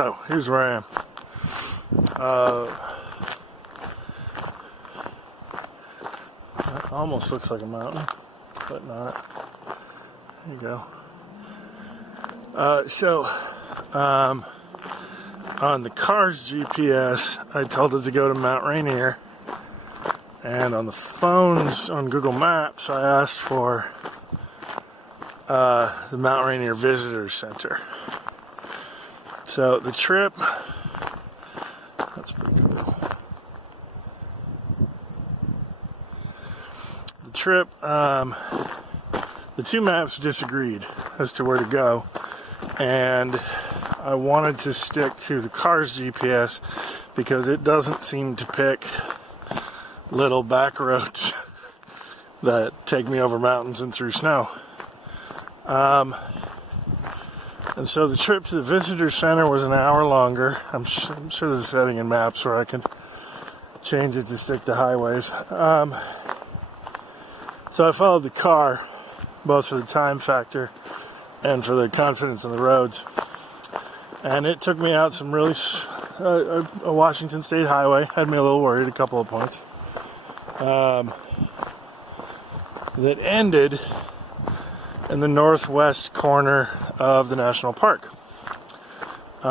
So here's where I am. It almost looks like a mountain, but not. There you go. On the car's GPS, I told it to go to Mount Rainier, and on the phones on Google Maps, I asked for the Mount Rainier Visitor Center. So the trip, that's pretty cool. The trip, the two maps disagreed as to where to go, and I wanted to stick to the car's GPS because it doesn't seem to pick little back roads that take me over mountains and through snow. And so the trip to the visitor center was an hour longer. I'm sure there's a setting in maps where I can change it to stick to highways. So I followed the car, both for the time factor and for the confidence in the roads. And it took me out some really, a Washington State highway. Had me a little worried, a couple of points. That ended in the northwest corner of the national park. So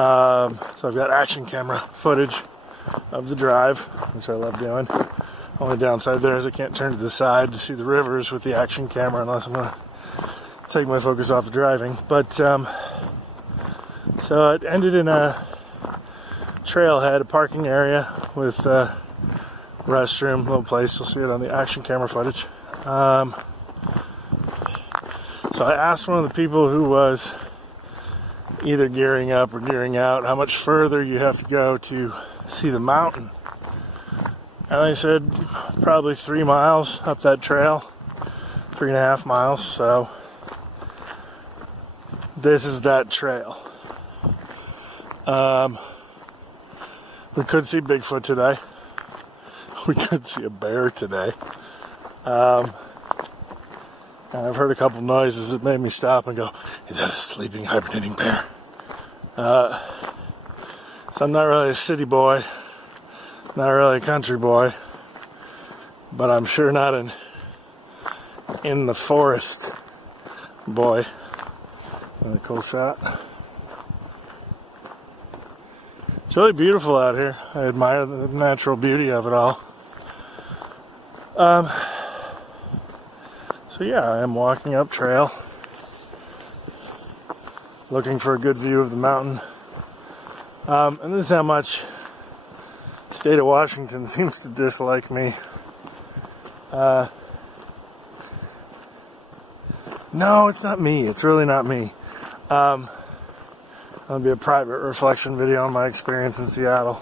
I've got action camera footage of the drive, which I love doing. Only downside there is I can't turn to the side to see the rivers with the action camera unless I'm going to take my focus off the driving. But so it ended in a trailhead, a parking area with a restroom, little place. You'll see it on the action camera footage. So I asked one of the people who was either gearing up or gearing out how much further you have to go to see the mountain. And they said probably 3 miles up that trail, 3.5 miles. So this is that trail. We could see Bigfoot today. We could see a bear today. And I've heard a couple noises that made me stop and go, is that a sleeping, hibernating bear? So I'm not really a city boy, not really a country boy, but I'm sure not an in the forest boy. Really cool shot. It's really beautiful out here. I admire the natural beauty of it all. So yeah, I am walking up trail, looking for a good view of the mountain. And this is how much the state of Washington seems to dislike me. No, it's not me. It's really not me. That'll be a private reflection video on my experience in Seattle,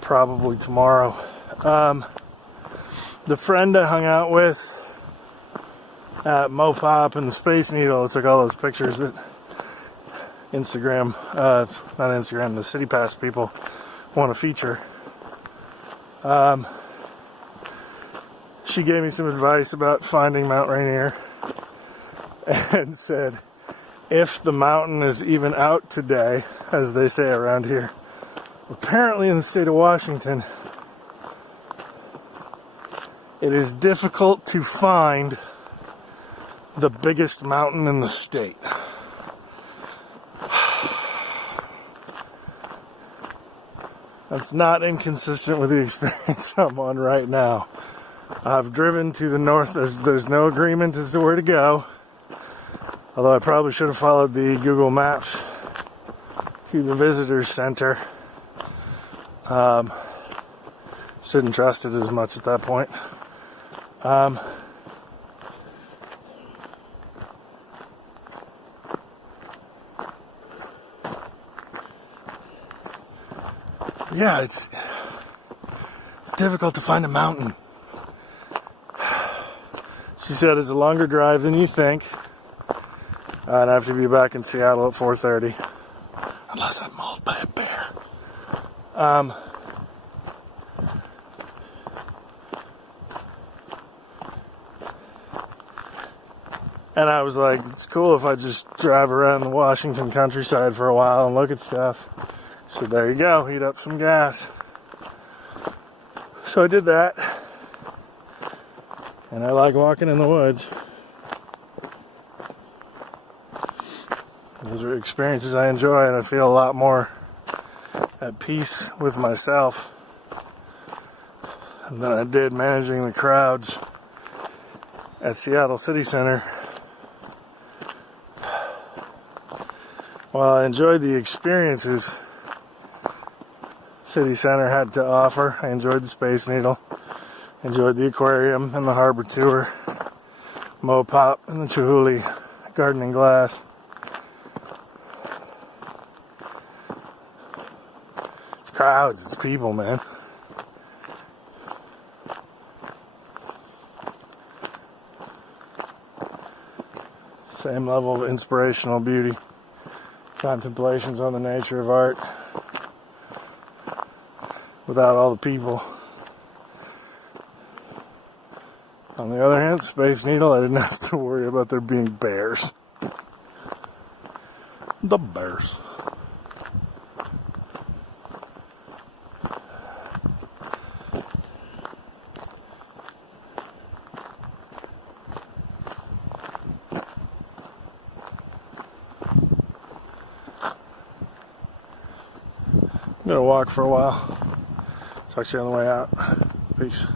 probably tomorrow. The friend I hung out with at Mopop and the Space Needle, took all those pictures that Instagram, not Instagram, the City Pass people want to feature. She gave me some advice about finding Mount Rainier and said, if the mountain is even out today, as they say around here, apparently in the state of Washington, it is difficult to find the biggest mountain in the state. That's not inconsistent with the experience I'm on right now. I've driven to the north. There's no agreement as to where to go. Although I probably should have followed the Google Maps to the visitor center. Shouldn't trust it as much at that point. Yeah, it's difficult to find a mountain. She said it's a longer drive than you think. I'd have to be back in Seattle at 4:30, unless I'm mauled by a bear. And I was like, it's cool if I just drive around the Washington countryside for a while and look at stuff. So there you go, heat up some gas. So I did that, and I like walking in the woods. Those are experiences I enjoy, and I feel a lot more at peace with myself than I did managing the crowds at Seattle City Center. While I enjoyed the experiences City Center had to offer, I enjoyed the Space Needle, enjoyed the aquarium and the harbor tour, Mopop and the Chihuly gardening glass. It's crowds, it's people, man. Same level of inspirational beauty. Contemplations on the nature of art without all the people. On the other hand, Space Needle, I didn't have to worry about there being bears. The bears. I'm gonna walk for a while. Talk to you on the way out. Peace.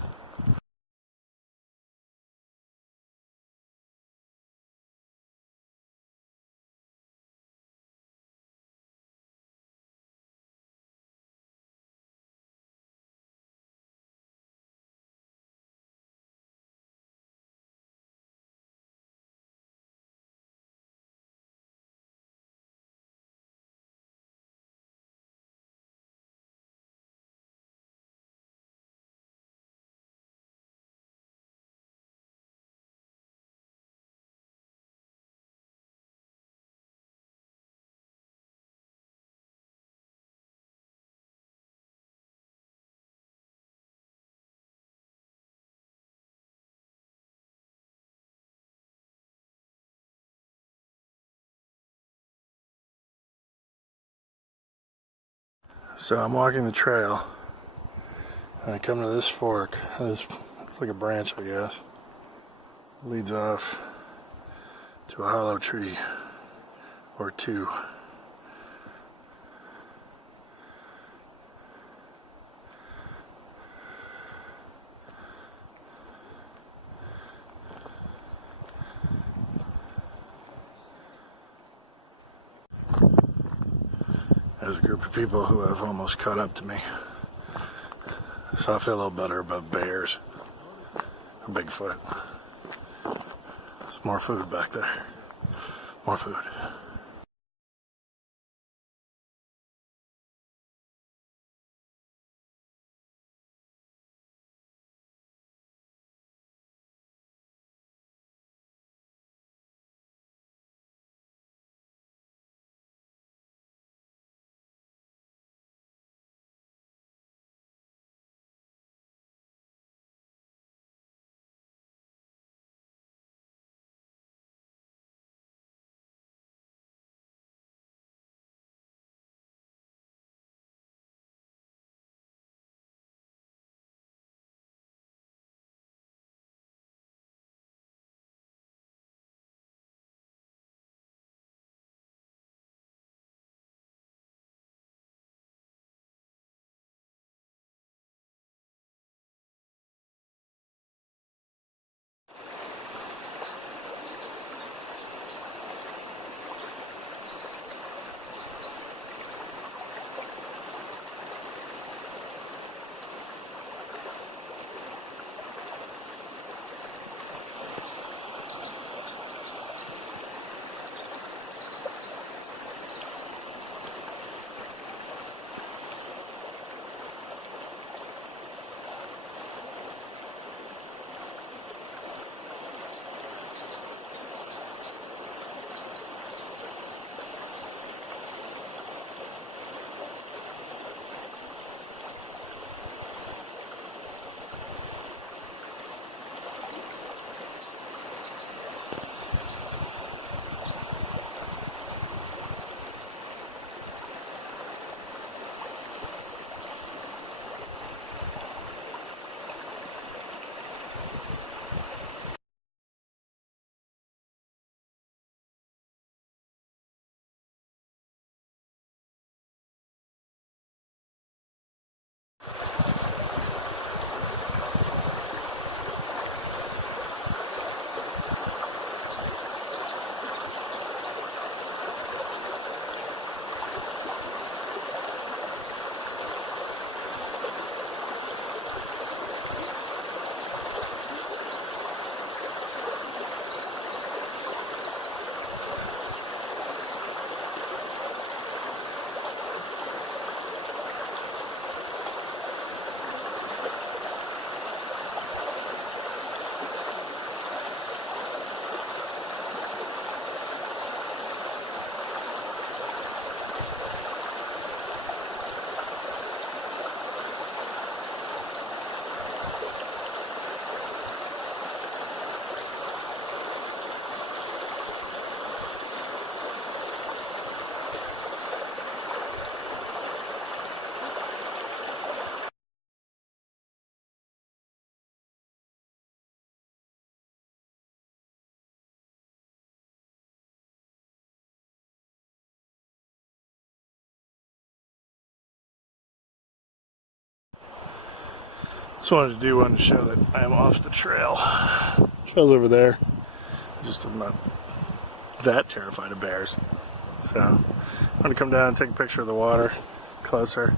So I'm walking the trail, and I come to this fork. It's like a branch, I guess. It leads off to a hollow tree or two. There's a group of people who have almost caught up to me. So I feel a little better about bears or Bigfoot. There's more food back there. More food. Just wanted to do one to show that I am off the trail. Trail's over there. I'm not that terrified of bears. So I'm going to come down and take a picture of the water closer.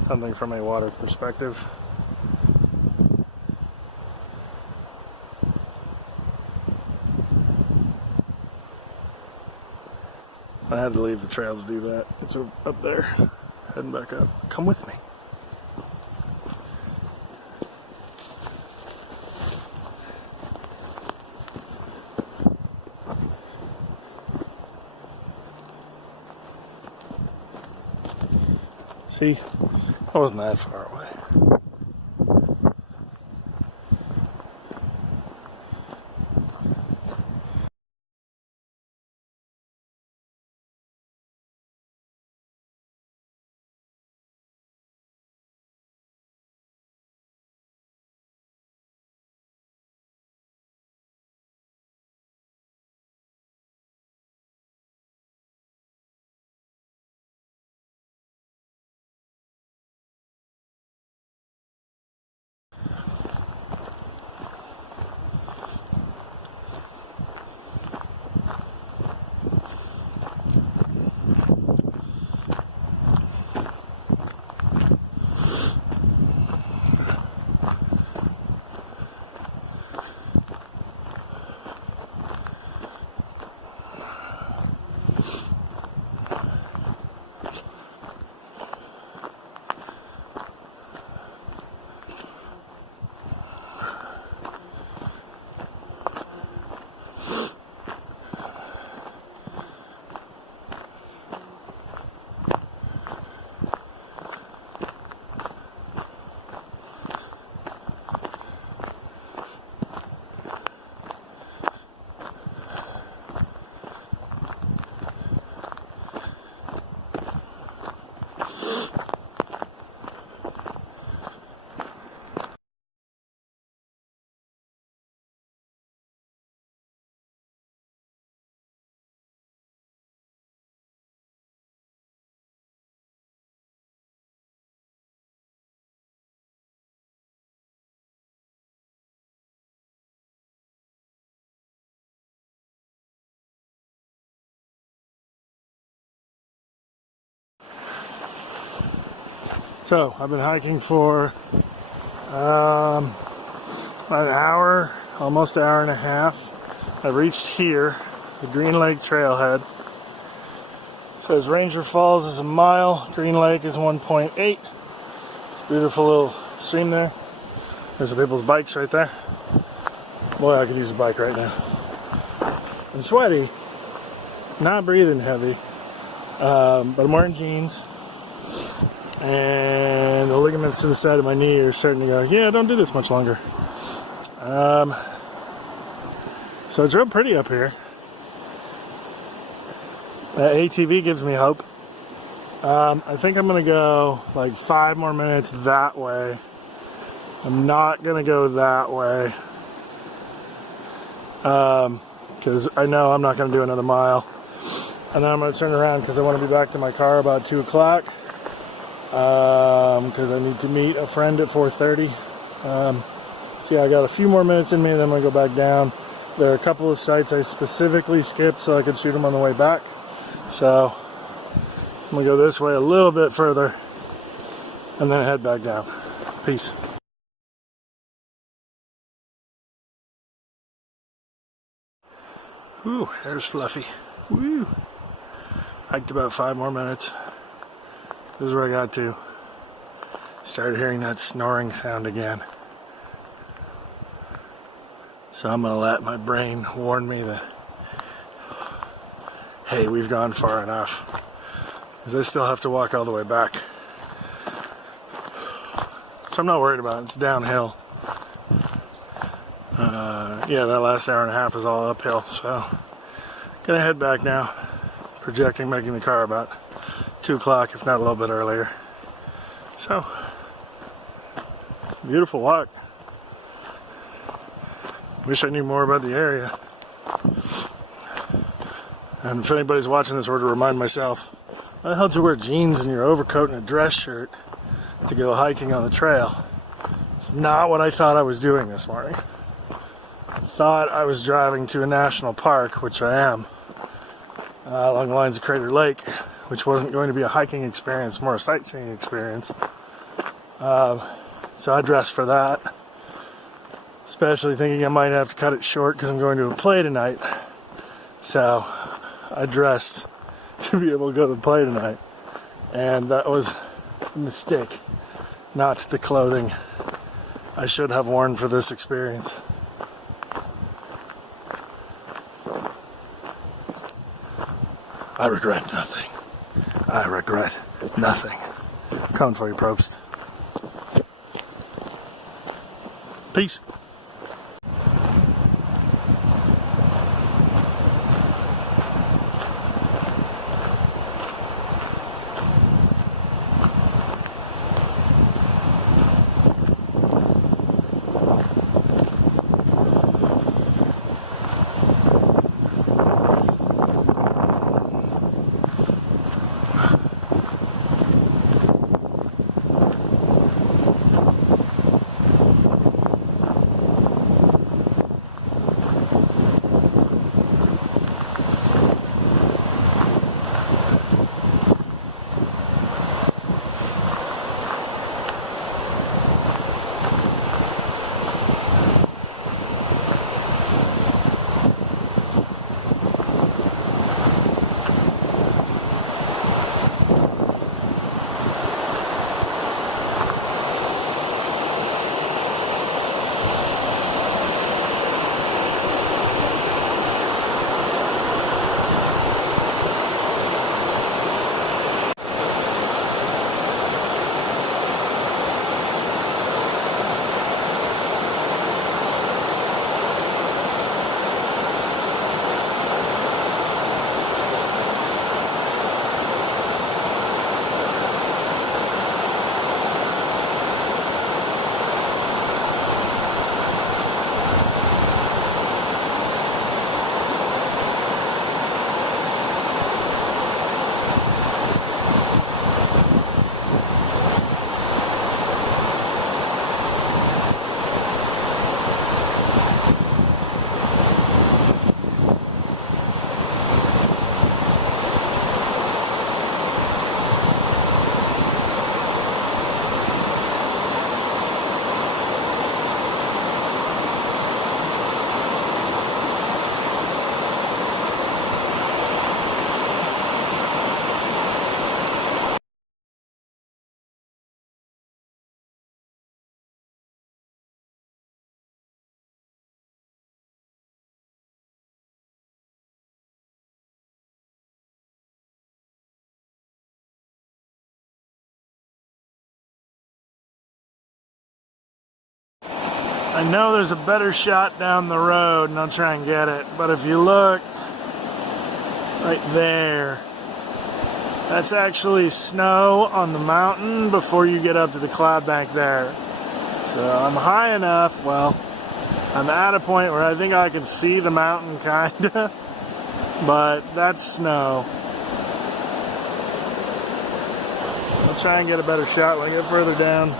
Something from a water perspective. I had to leave the trail to do that. It's up there. Heading back up. Come with me. See, I wasn't that far away. So I've been hiking for about an hour, almost an hour and a half. I've reached here, the Green Lake Trailhead. It says Ranger Falls is a mile, Green Lake is 1.8. It's a beautiful little stream there. There's some people's bikes right there. Boy, I could use a bike right now. I'm sweaty, not breathing heavy, but I'm wearing jeans. And the ligaments to the side of my knee are starting to go, yeah, don't do this much longer. So it's real pretty up here. That ATV gives me hope. I think I'm going to go like 5 more minutes that way. I'm not going to go that way. Because I know I'm not going to do another mile. And then I'm going to turn around because I want to be back to my car about 2 o'clock. Because I need to meet a friend at 4:30. So yeah, I got a few more minutes in me, and then I'm going to go back down. There are a couple of sites I specifically skipped so I could shoot them on the way back. So I'm going to go this way a little bit further and then head back down. Peace. Whew, there's Fluffy. Woo! Hiked about 5 more minutes. This is where I got to. Started hearing that snoring sound again. So I'm going to let my brain warn me that, hey, we've gone far enough. Because I still have to walk all the way back. So I'm not worried about it. It's downhill. Yeah, that last hour and a half is all uphill. So gonna head back now. Projecting making the car about 2 o'clock, if not a little bit earlier. So, beautiful walk. Wish I knew more about the area. And if anybody's watching this, were to remind myself, why the hell to wear jeans and your overcoat and a dress shirt to go hiking on the trail? It's It's not what I thought I was doing this morning. I thought I was driving to a national park, which I am, along the lines of Crater Lake, which wasn't going to be a hiking experience, more a sightseeing experience. So I dressed for that, especially thinking I might have to cut it short because I'm going to a play tonight. So I dressed to be able to go to the play tonight, and that was a mistake, not the clothing I should have worn for this experience. I regret nothing. I regret nothing. Coming for you, Probst. Peace. I know there's a better shot down the road, and I'll try and get it, but if you look right there, that's actually snow on the mountain before you get up to the cloud bank there. So I'm high enough, well, I'm at a point where I think I can see the mountain kinda, but that's snow. I'll try and get a better shot when I get further down.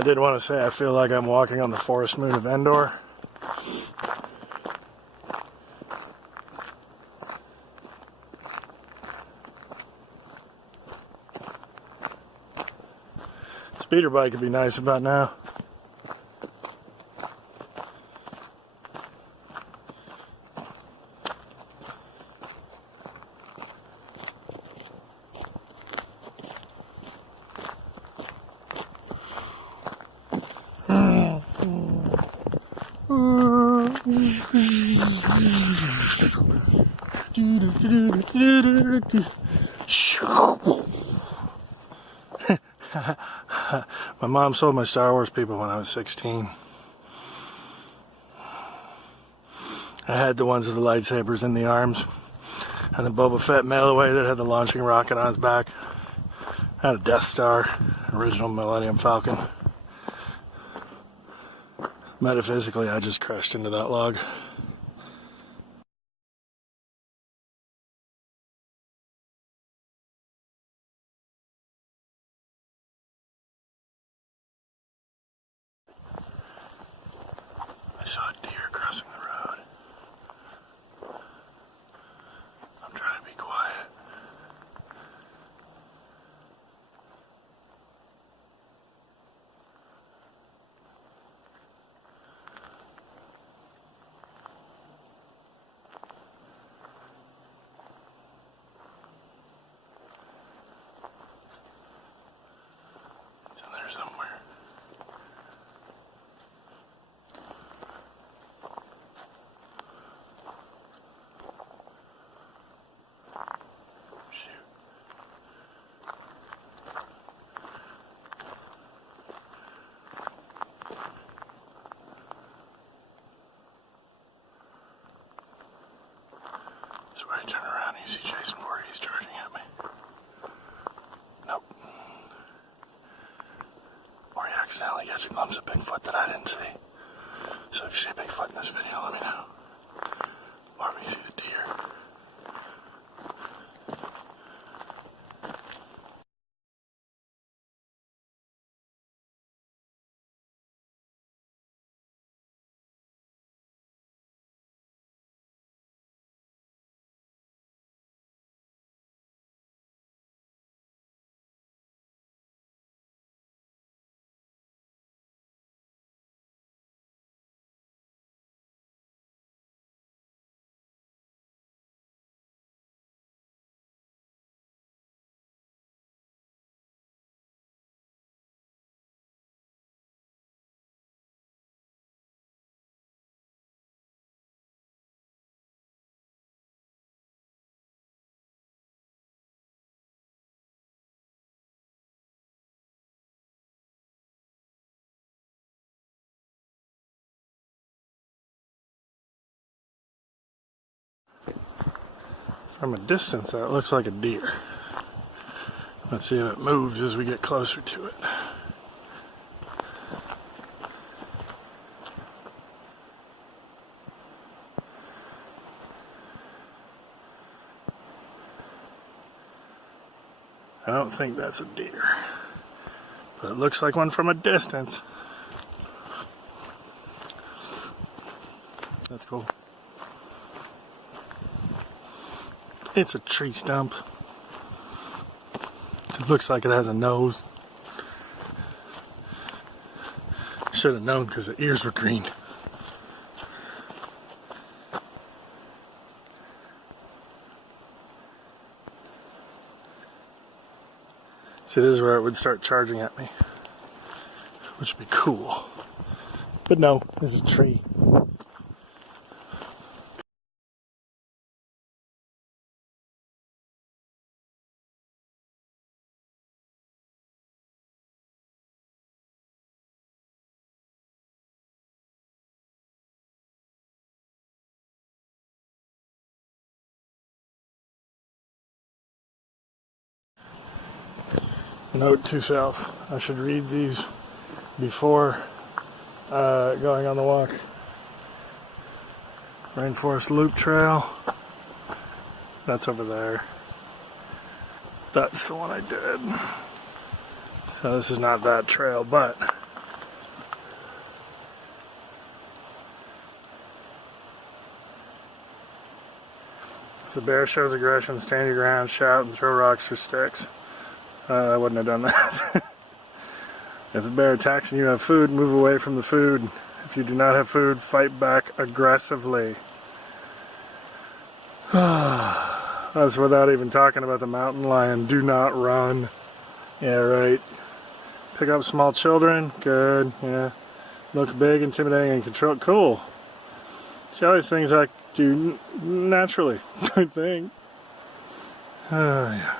I did want to say I feel like I'm walking on the forest moon of Endor. Speeder bike would be nice about now. My mom sold my Star Wars people when I was 16. I had the ones with the lightsabers in the arms, and the Boba Fett mail-away that had the launching rocket on its back. I had a Death Star, original Millennium Falcon. Metaphysically, I just crashed into that log. I saw a deer crossing the road. I'm trying to be quiet. It's in there somewhere. That's where I turn around and you see Jason Voorhees charging at me. Nope. Or you accidentally catch a glimpse of Bigfoot that I didn't see. So if you see Bigfoot in this video, let me know. Or if you see the deer. From a distance, that looks like a deer. Let's see if it moves as we get closer to it. I don't think that's a deer, but it looks like one from a distance. That's cool. It's a tree stump. It looks like it has a nose. Should have known because the ears were green. See, this is where it would start charging at me, which would be cool. But no, this is a tree. Note to self, I should read these before going on the walk. Rainforest Loop Trail. That's over there. That's the one I did. So this is not that trail, but If the bear shows aggression, stand your ground, shout, and throw rocks or sticks. I wouldn't have done that. If the bear attacks and you have food, move away from the food. If you do not have food, fight back aggressively. That's without even talking about the mountain lion. Do not run. Yeah, right. Pick up small children. Good. Yeah. Look big, intimidating, and control. Cool. See all these things I do naturally, I think. Yeah.